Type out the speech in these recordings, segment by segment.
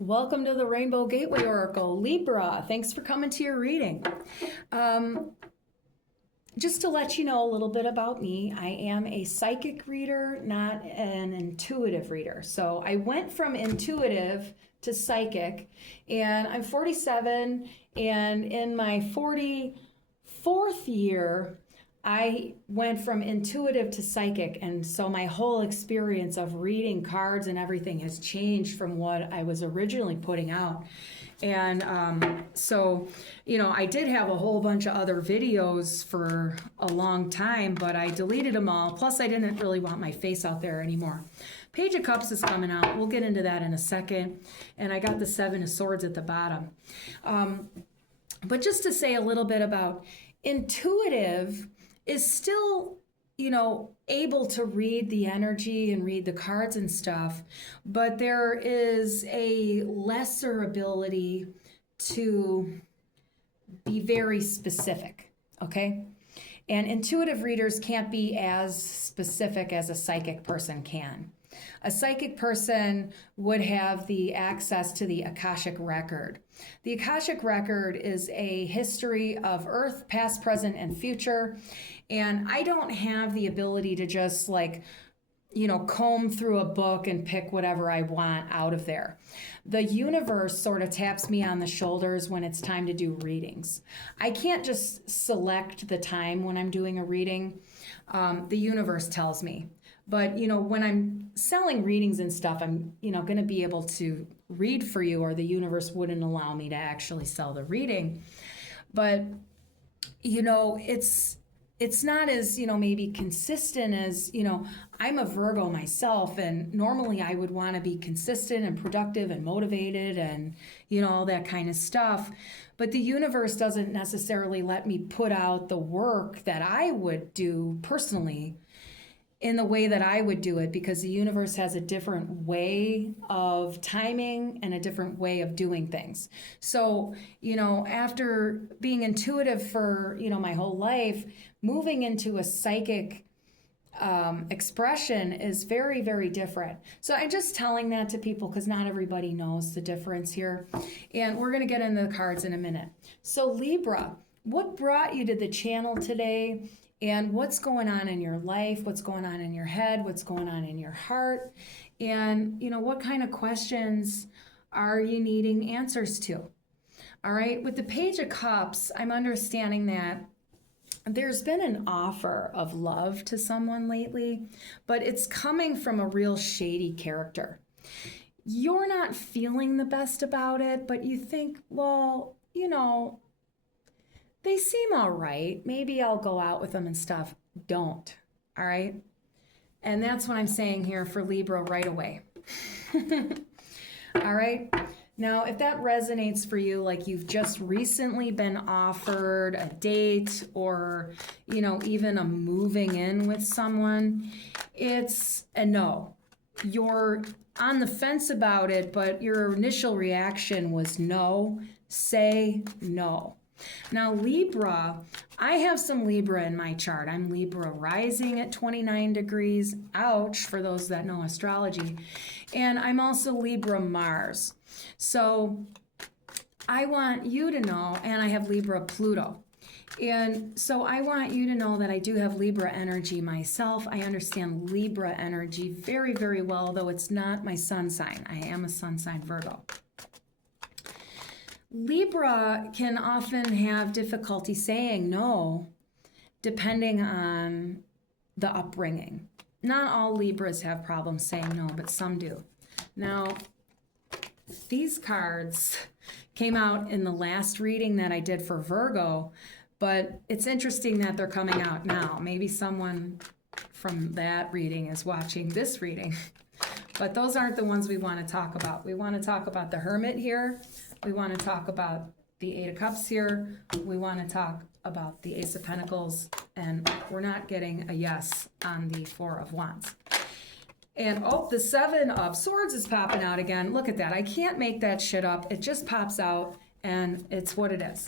Welcome to the Rainbow Gateway Oracle, Libra. Thanks for coming to your reading. Just to let you know a little bit about me, I am a psychic reader, not an intuitive reader. So I went from intuitive to psychic, and I'm 47, and in my 44th year, I went from intuitive to psychic, and so my whole experience of reading cards and everything has changed from what I was originally putting out. And so, I did have a whole bunch of other videos for a long time, but I deleted them all. Plus, I didn't really want my face out there anymore. Page of Cups is coming out. We'll get into that in a second. And I got the Seven of Swords at the bottom. But just to say a little bit about intuitive is still, able to read the energy and read the cards and stuff, but there is a lesser ability to be very specific, okay? And intuitive readers can't be as specific as a psychic person can. A psychic person would have the access to the Akashic record. The Akashic record is a history of Earth, past, present, and future. And I don't have the ability to just comb through a book and pick whatever I want out of there. The universe sort of taps me on the shoulders when it's time to do readings. I can't just select the time when I'm doing a reading. The universe tells me. But, when I'm selling readings and stuff, I'm, going to be able to read for you, or the universe wouldn't allow me to actually sell the reading. But, it's not as, maybe consistent as, I'm a Virgo myself, and normally I would want to be consistent and productive and motivated and, all that kind of stuff. But the universe doesn't necessarily let me put out the work that I would do personally in the way that I would do it, because the universe has a different way of timing and a different way of doing things. So, after being intuitive for, my whole life, moving into a psychic expression is very, very different. So I'm just telling that to people because not everybody knows the difference here. And we're going to get into the cards in a minute. So Libra, what brought you to the channel today? And what's going on in your life, what's going on in your head, what's going on in your heart, and what kind of questions are you needing answers to? All right, with the Page of Cups, I'm understanding that there's been an offer of love to someone lately, but it's coming from a real shady character. You're not feeling the best about it, but you think, well, they seem all right. Maybe I'll go out with them and stuff. Don't. All right? And that's what I'm saying here for Libra right away. All right? Now, if that resonates for you, like you've just recently been offered a date or, even a moving in with someone, it's a no. You're on the fence about it, but your initial reaction was no. Say no. Now, Libra, I have some Libra in my chart. I'm Libra rising at 29 degrees. Ouch, for those that know astrology. And I'm also Libra Mars. So I want you to know, and I have Libra Pluto. And so I want you to know that I do have Libra energy myself. I understand Libra energy very, very well, though it's not my sun sign. I am a sun sign Virgo. Libra can often have difficulty saying no, depending on the upbringing. Not all Libras have problems saying no, but some do. Now, these cards came out in the last reading that I did for Virgo, but it's interesting that they're coming out now. Maybe someone from that reading is watching this reading. But those aren't the ones we want to talk about. We want to talk about the Hermit here. We want to talk about the Eight of Cups here. We want to talk about the Ace of Pentacles. And we're not getting a yes on the Four of Wands. And the Seven of Swords is popping out again. Look at that. I can't make that shit up. It just pops out and it's what it is.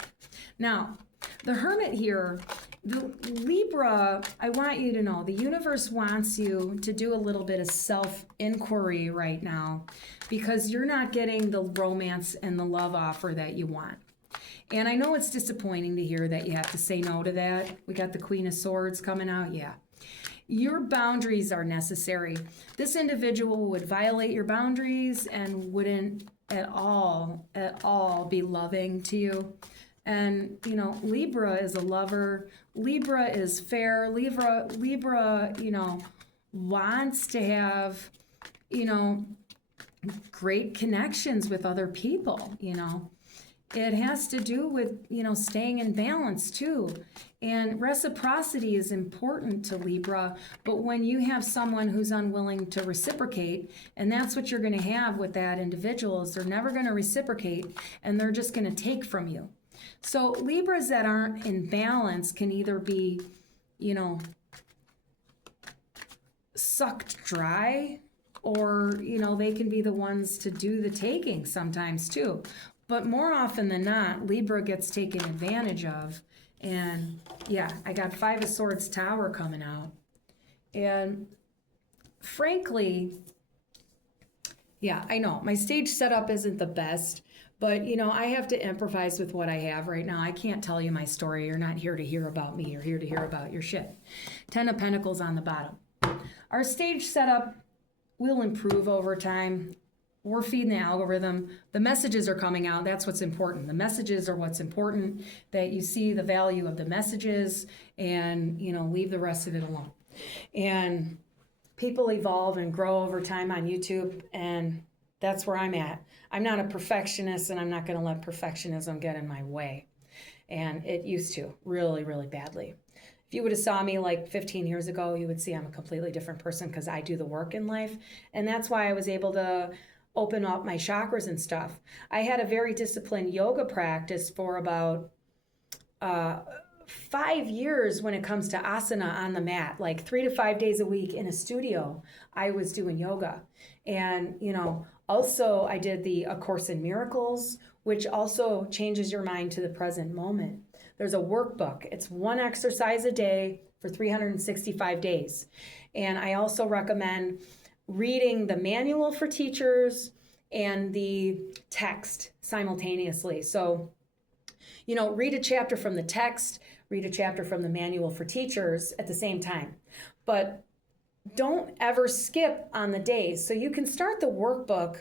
Now, The Hermit here, the Libra, I want you to know, the universe wants you to do a little bit of self-inquiry right now because you're not getting the romance and the love offer that you want. And I know it's disappointing to hear that you have to say no to that. We got the Queen of Swords coming out. Yeah. Your boundaries are necessary. This individual would violate your boundaries and wouldn't at all be loving to you. And, you know, Libra is a lover. Libra is fair. Libra, you know, wants to have, you know, great connections with other people, you know. It has to do with, you know, staying in balance too. And reciprocity is important to Libra, but when you have someone who's unwilling to reciprocate, and that's what you're going to have with that individual, is they're never going to reciprocate and they're just going to take from you. So Libras that aren't in balance can either be, you know, sucked dry, or, you know, they can be the ones to do the taking sometimes too. But more often than not, Libra gets taken advantage of. And yeah, I got Five of Swords Tower coming out. And frankly, yeah, I know my stage setup isn't the best, but you know, I have to improvise with what I have right now. I can't tell you my story. You're not here to hear about me. You're here to hear about your shit. 10 of Pentacles on the bottom. Our stage setup will improve over time. We're feeding the algorithm. The messages are coming out. That's what's important. The messages are what's important, that you see the value of the messages and, you know, leave the rest of it alone. And people evolve and grow over time on YouTube, and that's where I'm at. I'm not a perfectionist, and I'm not going to let perfectionism get in my way. And it used to, really, really badly. If you would have saw me like 15 years ago, you would see I'm a completely different person because I do the work in life. And that's why I was able to open up my chakras and stuff. I had a very disciplined yoga practice for about 5 years when it comes to asana on the mat, like 3 to 5 days a week in a studio. I was doing yoga. And, you know, also I did A Course in Miracles, which also changes your mind to the present moment. There's a workbook. It's one exercise a day for 365 days. And I also recommend reading the manual for teachers and the text simultaneously. So, you know, read a chapter from the text, read a chapter from the manual for teachers at the same time. But don't ever skip on the days. So you can start the workbook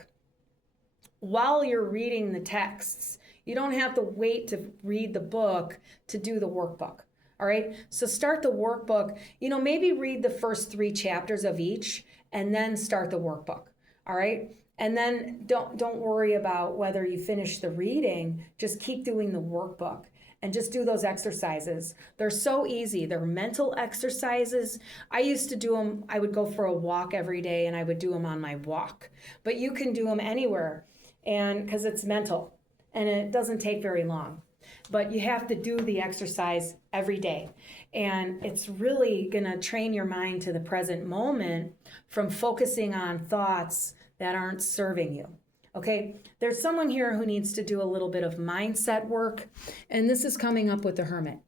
while you're reading the texts. You don't have to wait to read the book to do the workbook. All right. So start the workbook, you know, maybe read the first 3 chapters of each and then start the workbook. All right. And then don't worry about whether you finish the reading. Just keep doing the workbook and just do those exercises. They're so easy. They're mental exercises. I used to do them. I would go for a walk every day and I would do them on my walk, but you can do them anywhere, and because it's mental and it doesn't take very long. But you have to do the exercise every day. And it's really going to train your mind to the present moment from focusing on thoughts that aren't serving you. Okay, there's someone here who needs to do a little bit of mindset work. And this is coming up with the Hermit.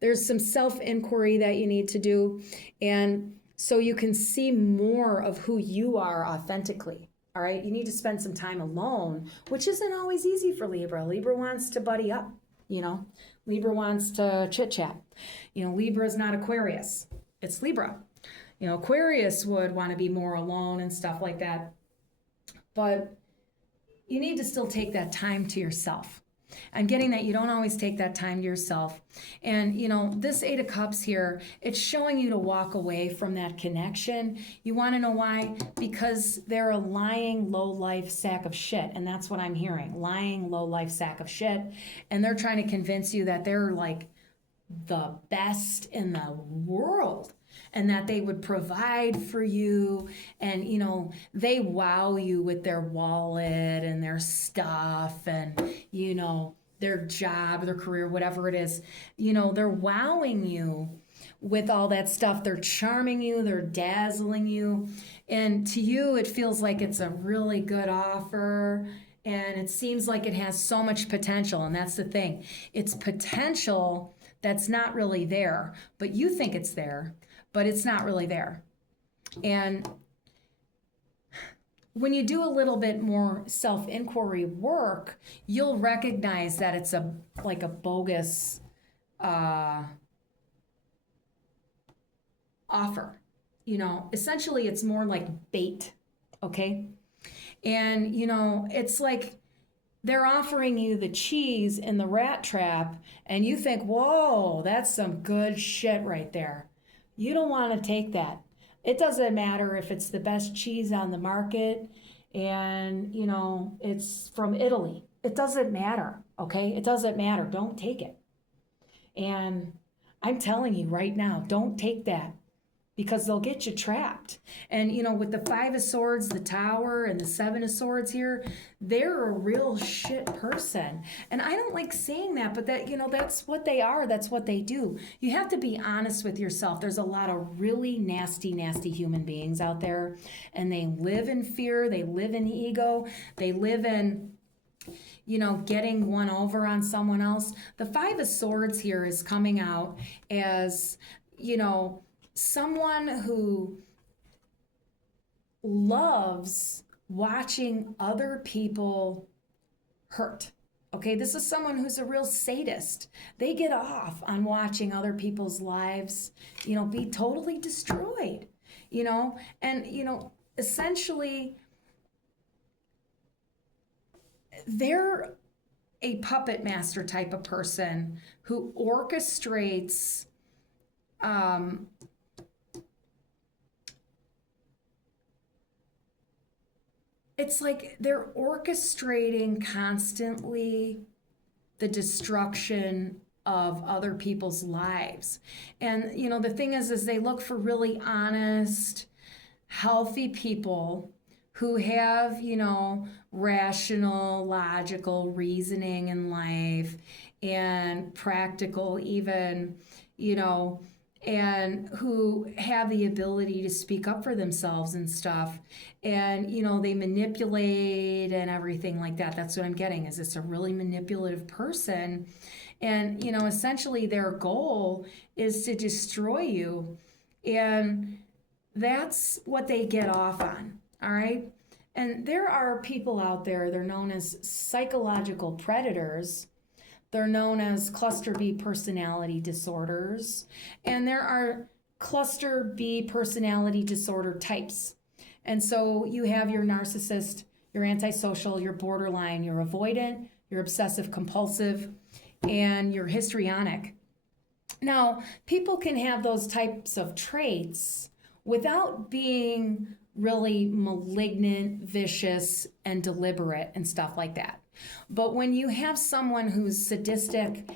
There's some self-inquiry that you need to do. And so you can see more of who you are authentically. All right, you need to spend some time alone, which isn't always easy for Libra. Libra wants to buddy up. You know, Libra wants to chit chat. You know, Libra is not Aquarius. It's Libra. You know, Aquarius would want to be more alone and stuff like that. But you need to still take that time to yourself. I'm getting that you don't always take that time to yourself. And, you know, this 8 of Cups here, it's showing you to walk away from that connection. You want to know why? Because they're a lying, low-life sack of shit. And that's what I'm hearing. Lying, low-life sack of shit. And they're trying to convince you that they're like the best in the world and that they would provide for you. And, you know, they wow you with their wallet and their stuff and, you know, their job, their career, whatever it is. You know, they're wowing you with all that stuff. They're charming you. They're dazzling you. And to you, it feels like it's a really good offer. And it seems like it has so much potential. And that's the thing. It's potential that's not really there, but you think it's there, but it's not really there. And when you do a little bit more self-inquiry work, you'll recognize that it's like a bogus offer. Essentially it's more like bait, okay? And it's like they're offering you the cheese in the rat trap, and you think, whoa, that's some good shit right there. You don't want to take that. It doesn't matter if it's the best cheese on the market and, it's from Italy. It doesn't matter, okay? It doesn't matter. Don't take it. And I'm telling you right now, don't take that, because they'll get you trapped. And, with the 5 of Swords, the Tower, and the 7 of Swords here, they're a real shit person. And I don't like saying that, but that's what they are. That's what they do. You have to be honest with yourself. There's a lot of really nasty, nasty human beings out there, and they live in fear. They live in ego. They live in getting one over on someone else. The 5 of Swords here is coming out as, someone who loves watching other people hurt. Okay, this is someone who's a real sadist. They get off on watching other people's lives, be totally destroyed, and, essentially they're a puppet master type of person who orchestrates it's like they're orchestrating constantly the destruction of other people's lives. And, the thing is they look for really honest, healthy people who have, rational, logical reasoning in life and practical even, and who have the ability to speak up for themselves and stuff. And, they manipulate and everything like that. That's what I'm getting, is it's a really manipulative person. And, essentially their goal is to destroy you. And that's what they get off on, all right? And there are people out there, they're known as psychological predators. They're known as cluster B personality disorders. And there are cluster B personality disorder types. And so you have your narcissist, your antisocial, your borderline, your avoidant, your obsessive compulsive, and your histrionic. Now, people can have those types of traits without being really malignant, vicious, and deliberate and stuff like that. But when you have someone who's sadistic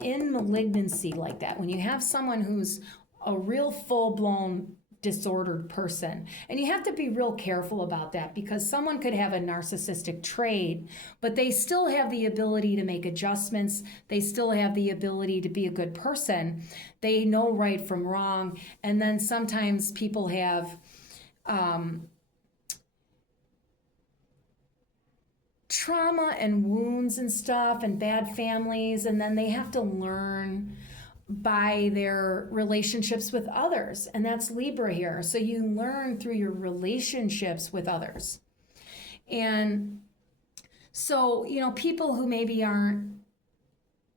in malignancy like that, when you have someone who's a real full-blown disordered person, and you have to be real careful about that, because someone could have a narcissistic trait, but they still have the ability to make adjustments. They still have the ability to be a good person. They know right from wrong. And then sometimes people have trauma and wounds and stuff and bad families, and then they have to learn by their relationships with others, and that's Libra here. So you learn through your relationships with others. And so, people who maybe aren't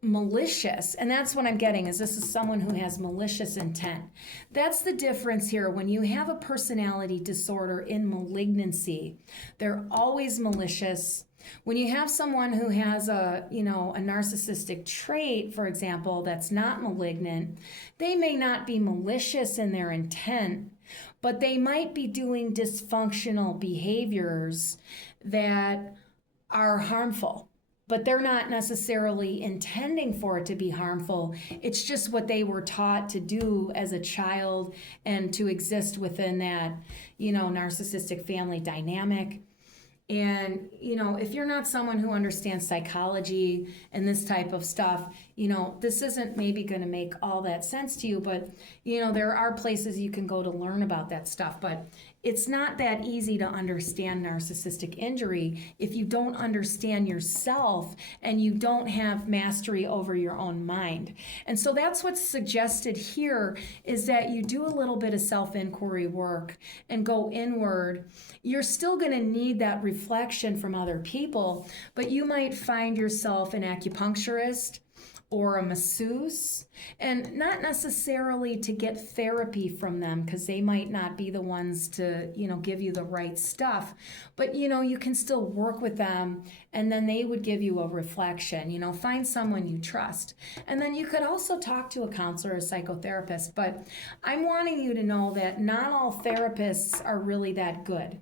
malicious, and that's what I'm getting, is this is someone who has malicious intent. That's the difference here. When you have a personality disorder in malignancy, they're always malicious. When you have someone who has a narcissistic trait, for example, that's not malignant, they may not be malicious in their intent, but they might be doing dysfunctional behaviors that are harmful. But they're not necessarily intending for it to be harmful. It's just what they were taught to do as a child and to exist within that, narcissistic family dynamic. And, if you're not someone who understands psychology and this type of stuff, this isn't maybe going to make all that sense to you, but, there are places you can go to learn about that stuff. But it's not that easy to understand narcissistic injury if you don't understand yourself and you don't have mastery over your own mind. And so that's what's suggested here, is that you do a little bit of self-inquiry work and go inward. You're still going to need that reflection from other people, but you might find yourself an acupuncturist or a masseuse, and not necessarily to get therapy from them, because they might not be the ones to, give you the right stuff, but you can still work with them, and then they would give you a reflection. Find someone you trust, and then you could also talk to a counselor or a psychotherapist. But I'm wanting you to know that not all therapists are really that good.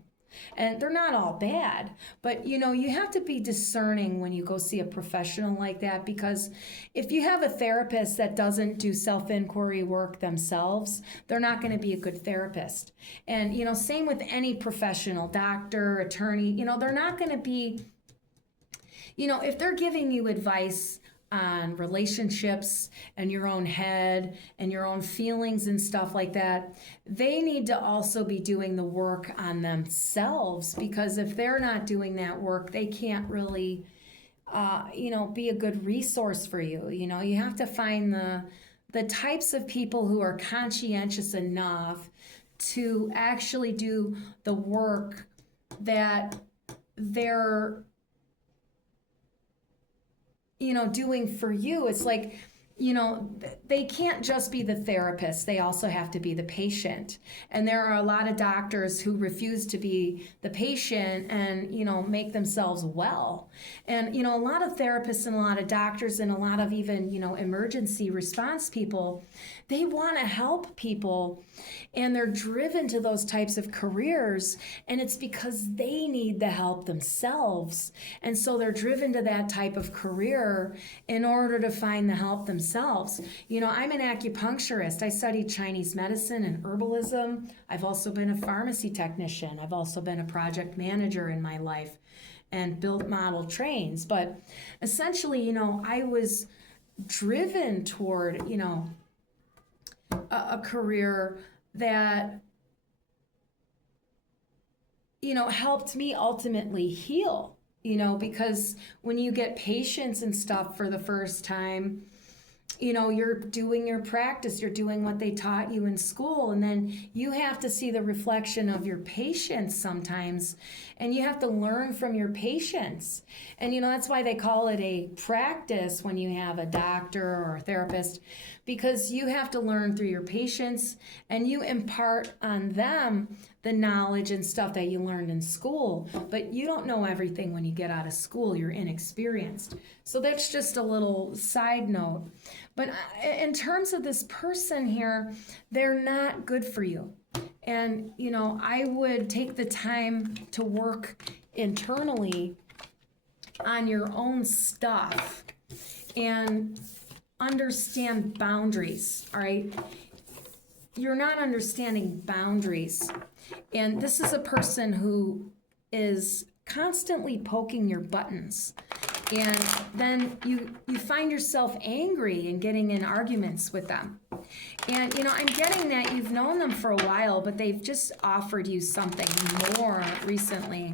And they're not all bad, but you have to be discerning when you go see a professional like that, because if you have a therapist that doesn't do self-inquiry work themselves, they're not going to be a good therapist. And same with any professional, doctor, attorney, they're not going to be, if they're giving you advice on relationships and your own head and your own feelings and stuff like that, they need to also be doing the work on themselves, because if they're not doing that work, they can't really, be a good resource for you. You have to find the types of people who are conscientious enough to actually do the work that they're doing for you. It's like, they can't just be the therapist. They also have to be the patient. And there are a lot of doctors who refuse to be the patient and, make themselves well. And, a lot of therapists and a lot of doctors and a lot of even, emergency response people, they want to help people, and they're driven to those types of careers. And it's because they need the help themselves. And so they're driven to that type of career in order to find the help themselves. I'm an acupuncturist. I studied Chinese medicine and herbalism. I've also been a pharmacy technician. I've also been a project manager in my life and built model trains. But essentially, I was driven toward, a career that, helped me ultimately heal, because when you get patients and stuff for the first time, you're doing your practice, you're doing what they taught you in school, and then you have to see the reflection of your patients sometimes, and you have to learn from your patients. And that's why they call it a practice when you have a doctor or a therapist, because you have to learn through your patients, and you impart on them the knowledge and stuff that you learned in school, but you don't know everything when you get out of school. You're inexperienced. So that's just a little side note. But in terms of this person here, they're not good for you. And, I would take the time to work internally on your own stuff and understand boundaries, all right? You're not understanding boundaries. And this is a person who is constantly poking your buttons. And then you find yourself angry and getting in arguments with them. And, I'm getting that you've known them for a while, but they've just offered you something more recently.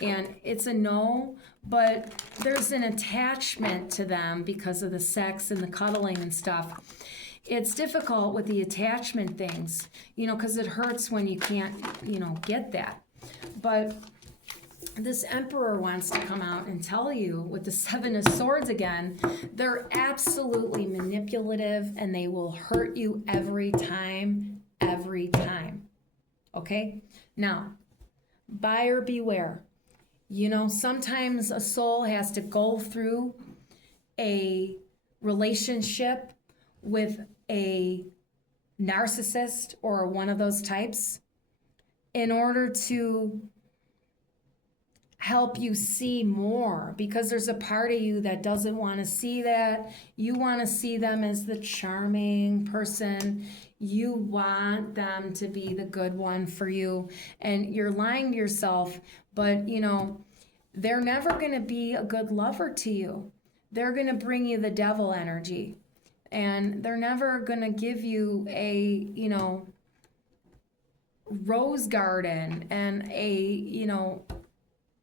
And it's a no, but there's an attachment to them because of the sex and the cuddling and stuff. It's difficult with the attachment things, because it hurts when you can't, get that. But this Emperor wants to come out and tell you with the Seven of Swords again, they're absolutely manipulative and they will hurt you every time. Okay? Now, buyer beware. Sometimes a soul has to go through a relationship with a narcissist or one of those types in order to help you see more, because there's a part of you that doesn't want to see that. You want to see them as the charming person. You want them to be the good one for you, and you're lying to yourself, but they're never going to be a good lover to you. They're going to bring you the devil energy, and they're never going to give you a, rose garden and a,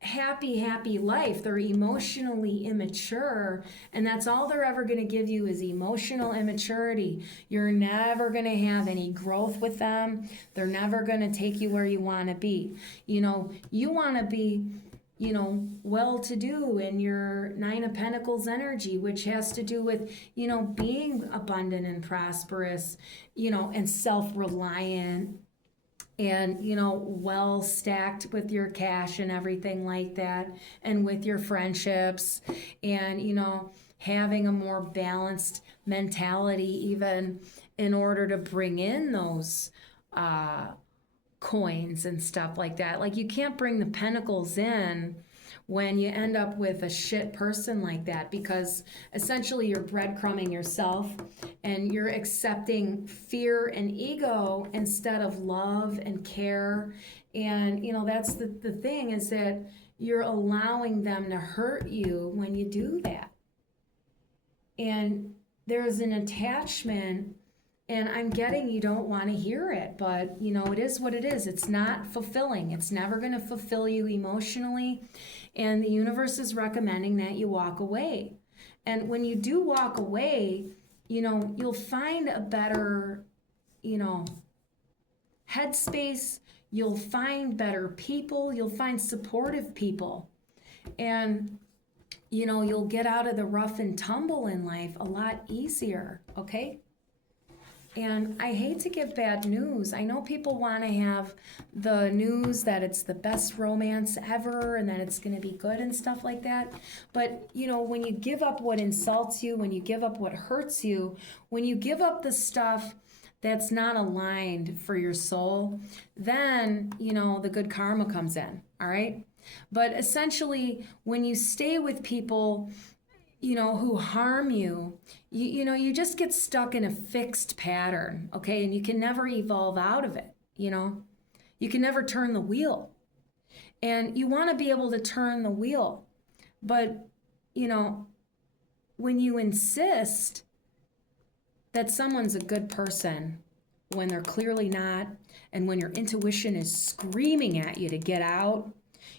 happy life. They're emotionally immature, and that's all they're ever going to give you is emotional immaturity. You're never going to have any growth with them. They're never going to take you where you want to be. You want to be well-to-do in your Nine of Pentacles energy, which has to do with, being abundant and prosperous, and self-reliant, and well stacked with your cash and everything like that, and with your friendships, and having a more balanced mentality, even in order to bring in those coins and stuff like that. Like, you can't bring the pentacles in when you end up with a shit person like that, because essentially you're breadcrumbing yourself and you're accepting fear and ego instead of love and care. And that's the thing, is that you're allowing them to hurt you when you do that. And there's an attachment, and I'm getting you don't want to hear it, but it is what it is. It's not fulfilling. It's never going to fulfill you emotionally. And the universe is recommending that you walk away. And when you do walk away, you'll find a better, headspace. You'll find better people. You'll find supportive people. And, you'll get out of the rough and tumble in life a lot easier, okay? And I hate to give bad news. I know people want to have the news that it's the best romance ever and that it's going to be good and stuff like that. But, when you give up what insults you, when you give up what hurts you, when you give up the stuff that's not aligned for your soul, then, the good karma comes in, all right? But essentially, when you stay with people who harm you, you just get stuck in a fixed pattern, okay? And you can never evolve out of it, You can never turn the wheel. And you want to be able to turn the wheel. But, when you insist that someone's a good person when they're clearly not, and when your intuition is screaming at you to get out,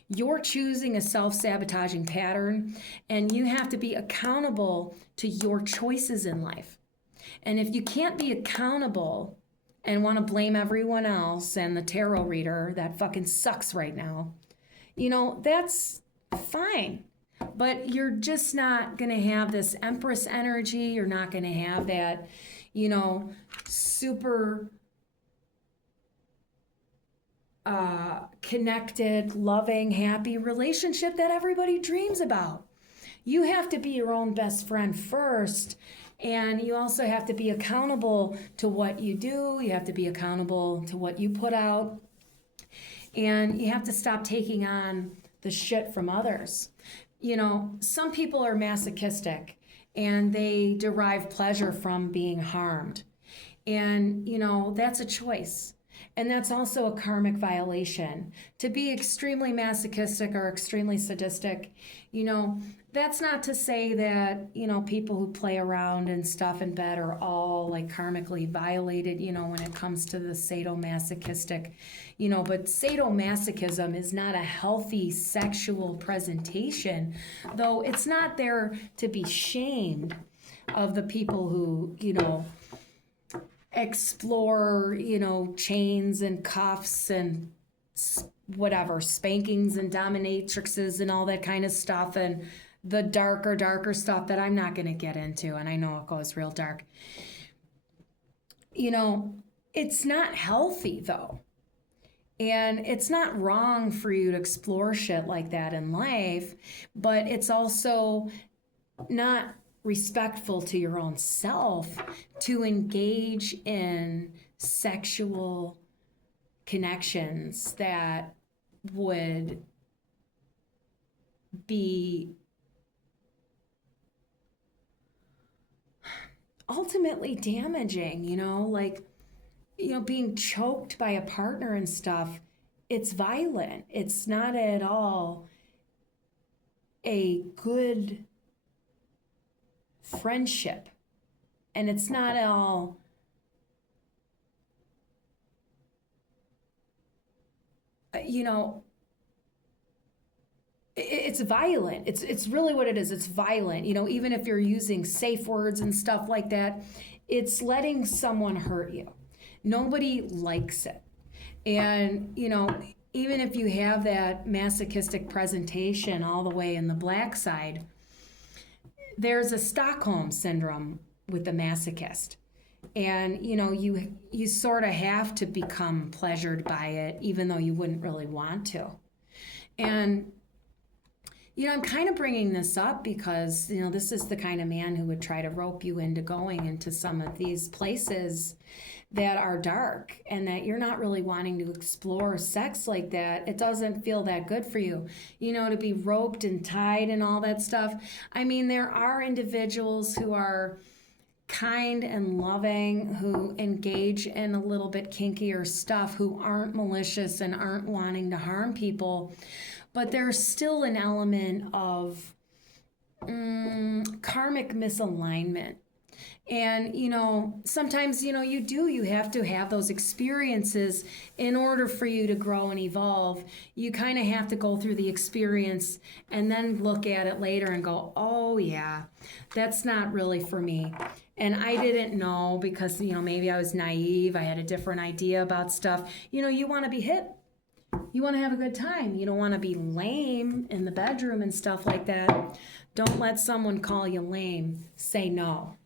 you're choosing a self-sabotaging pattern, and you have to be accountable to your choices in life. And if you can't be accountable and want to blame everyone else and the tarot reader that fucking sucks right now, that's fine. But you're just not going to have this Empress energy. You're not going to have that, super connected, loving, happy relationship that everybody dreams about. You have to be your own best friend first, and you also have to be accountable to what you do. You have to be accountable to what you put out, and you have to stop taking on the shit from others. Some people are masochistic, and they derive pleasure from being harmed, and that's a choice. And that's also a karmic violation. To be extremely masochistic or extremely sadistic, that's not to say that, people who play around and stuff in bed are all like karmically violated, when it comes to the sadomasochistic, but sadomasochism is not a healthy sexual presentation, though it's not there to be shamed of the people who, explore, chains and cuffs and whatever, spankings and dominatrixes and all that kind of stuff, and the darker stuff that I'm not going to get into, and I know it goes real dark. It's not healthy, though. And it's not wrong for you to explore shit like that in life, but it's also not respectful to your own self to engage in sexual connections that would be ultimately damaging, being choked by a partner and stuff. It's violent. It's not at all a good friendship, and it's not at all you know, it's violent. It's really what it is. It's violent. You know, even if you're using safe words and stuff like that, it's letting someone hurt you. Nobody likes it. And, you know, even if you have that masochistic presentation all the way in the black side, there's a Stockholm syndrome with the masochist. And, you know, you sort of have to become pleasured by it, even though you wouldn't really want to. And, you know, I'm kind of bringing this up because, you know, this is the kind of man who would try to rope you into going into some of these places that are dark and that you're not really wanting to explore sex like that. It doesn't feel that good for you, you know, to be roped and tied and all that stuff. I mean, there are individuals who are kind and loving, who engage in a little bit kinkier stuff, who aren't malicious and aren't wanting to harm people. But there's still an element of karmic misalignment. And, you know, sometimes, you know, you have to have those experiences in order for you to grow and evolve. You kind of have to go through the experience and then look at it later and go, oh yeah, that's not really for me. And I didn't know because, you know, maybe I was naive. I had a different idea about stuff. You know, you want to be hip. You want to have a good time. You don't want to be lame in the bedroom and stuff like that. Don't let someone call you lame. Say no.